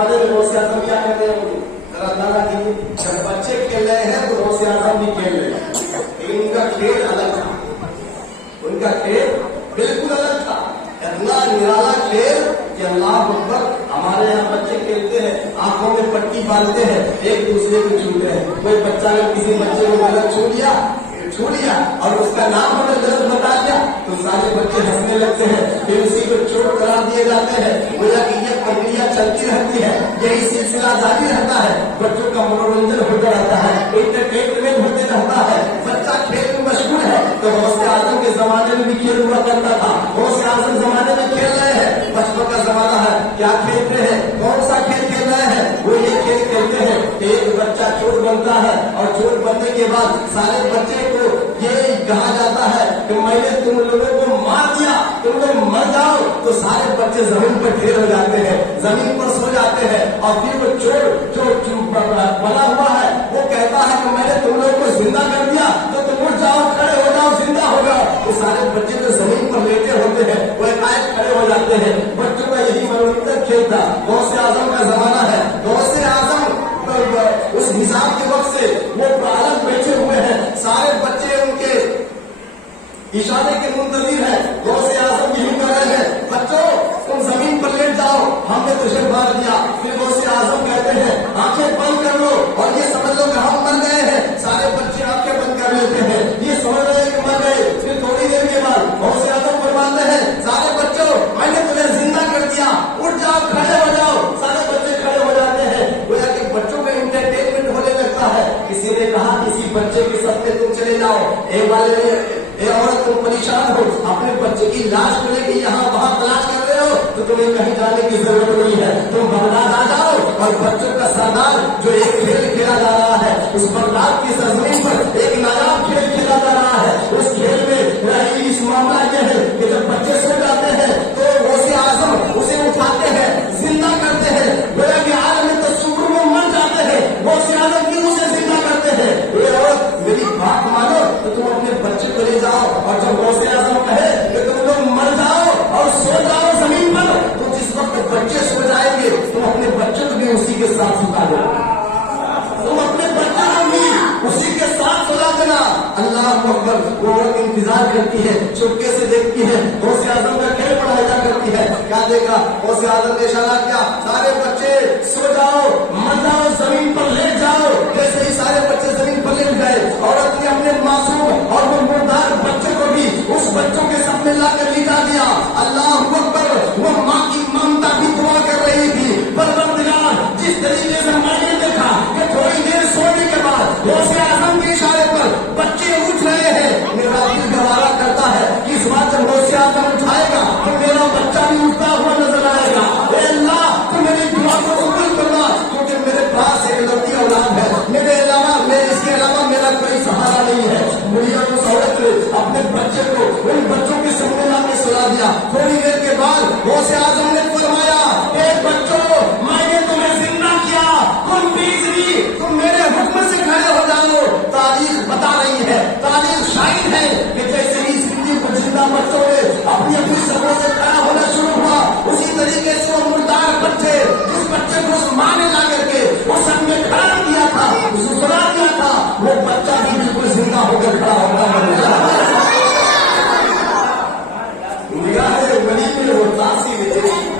زمانے میں غوث اعظم کیا کر رہے ہوں گے؟ ذرا اندازہ کیجیے، جب بچے کھیل رہے ہیں تو غوث اعظم بھی کھیل رہے ہیں، لیکن ان کا کھیل الگ تھا، ان کا کھیل بالکل الگ تھا، اتنا نرالا کھیل کہ اللہ اکبر. ہمارے یہاں بچے کھیلتے ہیں، آنکھوں میں پٹی باندھتے ہیں، ایک دوسرے کو چھوتے ہیں. کوئی بچہ اگر کسی بچے کو غلط چھو لیا اور اس کا نام ہمیں غلط بتا دیا تو سارے بچے ہنسنے لگتے ہیں، پھر اسی کو چوٹ قرار دیے جاتے ہیں. گویا کہ یہ پرکریا چلتی رہتی ہے، یہی سلسلہ جاری رہتا ہے، بچوں کا منورنجن ہوتا رہتا ہے، انٹرٹینمنٹ ہوتے رہتا ہے. بچہ کھیل میں مشغول ہے تو غوث اعظم کے زمانے میں بھی کھیل ہوا کرتا تھا، غوث اعظم زمانے میں کھیل رہے ہیں. بچپن کا زمانہ ہے، کیا کھیلتے ہیں؟ کون سا کھیل کھیل رہے ہیں؟ وہ یہ کھیل کھیلتے ہیں کہ ایک بچہ چور بنتا ہے اور چور بننے کے بعد سارے بچے کو یہ کہا جاتا ہے کہ میں نے تم لوگوں کو مار دیا، تم لوگ مر جاؤ. تو سارے بچے زمین پر ڈھیر ہو جاتے ہیں، زمین پر سو جاتے ہیں، اور پھر وہ چور جو بنا ہوا ہے وہ کہتا ہے کہ میں نے تم لوگوں کو زندہ کر دیا تو تم اٹھ جاؤ، کھڑے ہو جاؤ، زندہ ہو جاؤ. وہ سارے بچے جو زمین پر لیٹے ہوتے ہیں وہ ایک کھڑے ہو جاتے ہیں. بچوں کا یہی منورنجن کھیل تھا. غوث اعظم کا زمانہ ہے، غوث اعظم اس حساب کے وقت سے وہ عالم بیٹھے ہوئے ہیں، سارے بچے ان کے اشارے کے منتظر ہیں. غوث اعظم یہی کہہ رہے ہیں بچوں تم زمین پر لیٹ جاؤ، ہم نے تجھے مار دیا. پھر غوث اعظم کہتے ہیں آنکھیں بند کر لو اور یہ سمجھ لو کہ ہم مر گئے ہیں. سارے بچے آنکھیں بند کر لیتے ہیں، یہ سمجھ رہے ہیں کہ مر گئے. پھر تھوڑی دیر کے بعد غوث اعظم فرماتے ہیں سارے بچوں میں نے تمہیں زندہ کر دیا، اٹھ جاؤ، کھڑے ہو جاؤ. سارے بچے کھڑے ہو جاتے ہیں. گویا کہ بچوں کا انٹرٹینمنٹ ہونے لگتا ہے. کسی نے کہا کسی بچے کے ساتھ تم چلے جاؤ، ایک والے عورت تم پریشان ہو، اپنے بچے کی لاش کو لے کے یہاں وہاں تلاش کر رہے ہو تو تمہیں کہیں جانے کی ضرورت نہیں ہے، تم بغداد آ جاؤ. اور بچوں کا سردار جو ایک کھیل کھیلا جا رہا ہے، اس بغداد کی سرزمین پر ایک نایاب کھیل کھیلا جا رہا ہے. اس کھیل میں اس معاملہ یہ ہے کہ جب بچے سو جاتے ہیں تو غوث اعظم اسے اٹھاتے ہیں، زندہ کرتے ہیں. گویا کہ عالم تصور میں مر جاتے ہیں، غوث اعظم بھی اسے زندہ کرتے ہیں. یہ عورت میری بات مانو تو تم اپنے بچے کو لے جاؤ، اور جب غوث اعظم کہے کہ تم لوگ مر جاؤ اور سو جاؤ زمین پر، تو جس وقت بچے سو جائیں گے تم اپنے بچے کو بھی اسی کے ساتھ ستا دو، تم اپنے بچے کو بھی اسی کے ساتھ سلا دینا. اللہ اکبر. وہ عورت انتظار کرتی ہے، چپکے سے دیکھتی ہے، غوث اعظم کا کھیل بڑھایا کرتی ہے. کیا دیکھا؟ غوث اعظم نے اشارہ کیا سارے بچے سو جاؤ، مر جاؤ، زمین پر لیٹ جاؤ. جیسے ہی سارے بچے زمین پر لیٹ گئے، عورت نے اپنے معصوم اور وہ مردار بچوں کو بھی اس بچوں کے سامنے لا کر لٹا دیا. اللہ اکبر. وہ ماں کی ممتا بھی دعا کر رہی تھی، پروردگار جس طریقے سے میں نے دیکھا کہ تھوڑی دیر سونے کے بعد غوث اعظم کے اشارے پر بچے اٹھ رہے ہیں، میرا دل گوارا کرتا ہے کہ اس بات جب غوث اعظم اٹھائے گا تو میرا بچہ بھی اٹھتا ہوا نظر آئے گا. اے اللہ تو میری دعا کو قبول کرنا، کیونکہ میرے پاس ایک لڑکی اولاد ہے، اس کے علاوہ میرا کوئی سہارا نہیں ہے. مجھے اس عورت نے اپنے بچے کو ان بچوں کے سامنے لا کے سلا دیا. تھوڑی دیر کے بعد غوث اعظم نے فرمایا اے بچوں میں نے تمہیں زندہ کیا، تم بیچری تم میرے حکم سے کھڑے ہو جاؤ. تاریخ بتا رہی ہے، تاریخ شاہد ہے کہ جیسے ہی زندہ بچوں نے اپنی اپنی سروں سے کھڑا ہونا شروع ہوا، اسی طریقے سے وہ مردار بچے جس بچے کو اس ماں نے لا کر کے وہ سب میں کھڑا کیا تھا، سنا دیا تھا، وہ بچہ بھی بالکل زندہ ہو کر کھڑا ہوگا. نگاہ ولی میں وہ تاثیر